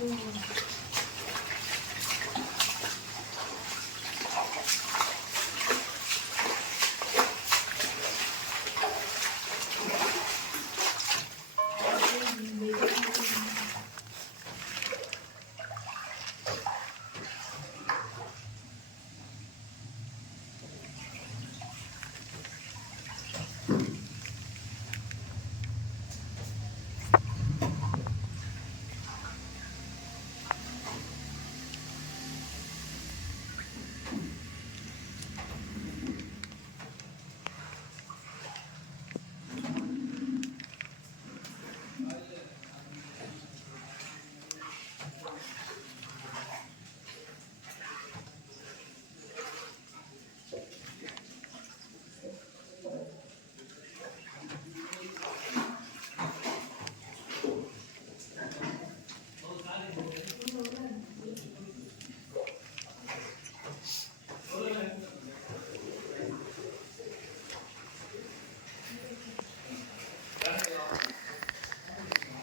Mm-hmm.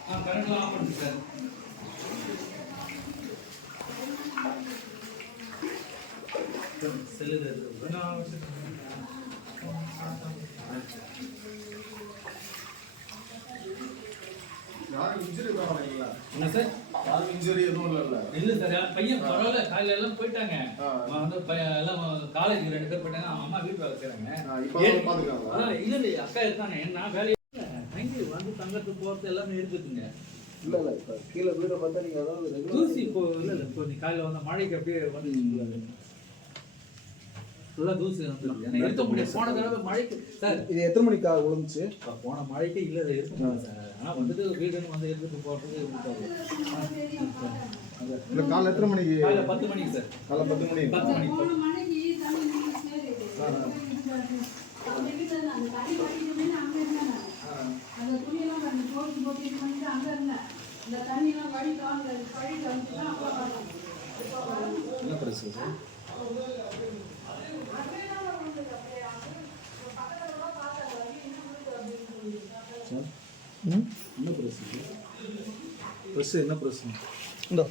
கரண்ட்லாம் off பண்ணுங்க sir. நான் யாரும் இன்ஜுரி எதுவும் ஆகலைங்களா? என்ன சார்? யாரும் இன்ஜுரி எதுவும் இல்லைல்ல? இல்ல சார் யார் பையன் பரவாயில்ல காலையில எல்லாம் போயிட்டாங்க. ஆ. வந்து பையன் எல்லாம் காலேஜ் ரெண்டு பேர் போயிட்டாங்க. அம்மா வீட்டு வேலை ஆ? ஆ, இல்ல இல்ல அக்கா இருக்காங்க. நான் வேலையை தங்கி வந்து தங்கத்து போறது எல்லாமே இருக்குதுங்க. இல்ல இல்ல இப்ப கீழே வீட பார்த்தா நீங்க அதாவது தூசி இப்போ இல்ல இல்ல இப்போ நீ காலையில வந்த மழைக்கு அப்படியே வந்து ஃபுல்லா தூசி வந்துருக்கு இருக்க முடியாது போன தடவை மழைக்கு சார் இது எத்தனை மணிக்கா விழுந்துச்சு? போன மழைக்கு இல்ல இதை முடியாது சார். ஆனா வந்துட்டு வீடுன்னு வந்து இருந்துட்டு போறதுக்கு இல்ல காலைல எத்தனை மணிக்கு? காலையில பத்து மணிக்கு சார். காலைல பத்து மணி. பத்து மணிக்கு தண்ணி அந்த துணியெல்லாம் அந்த போட்டு போட்டு பண்ணிட்டு அங்க இருந்தேன். இந்த தண்ணியெல்லாம் வடிக்கும், அந்த அப்ப வரணும். இப்ப வரணும். என்ன பிரச்சனை சார் என்ன பிரச்சனை என்ன பிரச்சனை இந்த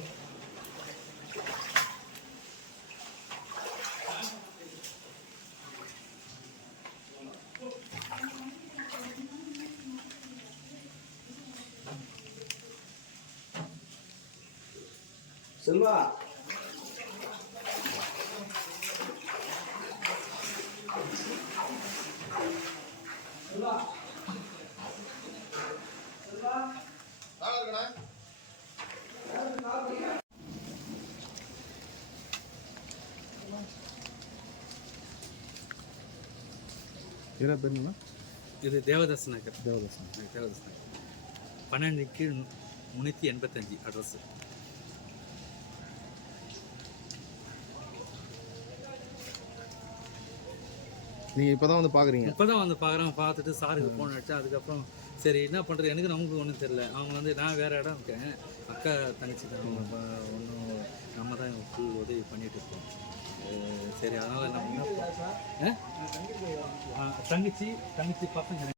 செல்வா. என்ன பேருங்களா இது தேவதாஸ் நகர் தேவதாசன் தேவதாஸ் நகர் பன்னெண்டு கீழ் முன்னூற்றி எண்பத்தஞ்சு நீங்கள் நீங்க இப்பதான் வந்து பாக்குறீங்க. இப்போ தான் வந்து பார்க்குறேன் பார்த்துட்டு சாருக்கு ஃபோன் அடிச்சேன். அதுக்கப்புறம் சரி என்ன பண்ணுறது எனக்கு நமக்கு ஒன்றும் தெரியல. அவங்க வந்து நான் வேறு இடம் இருக்கேன். அக்கா தங்கச்சி தான் அவங்க ஒன்றும் நம்ம தான் ஃபுல் உதவி பண்ணிட்டு இருக்கோம். சரி அதனால் நம்ம என்ன ஆ? தங்கச்சி தங்கச்சி பசங்க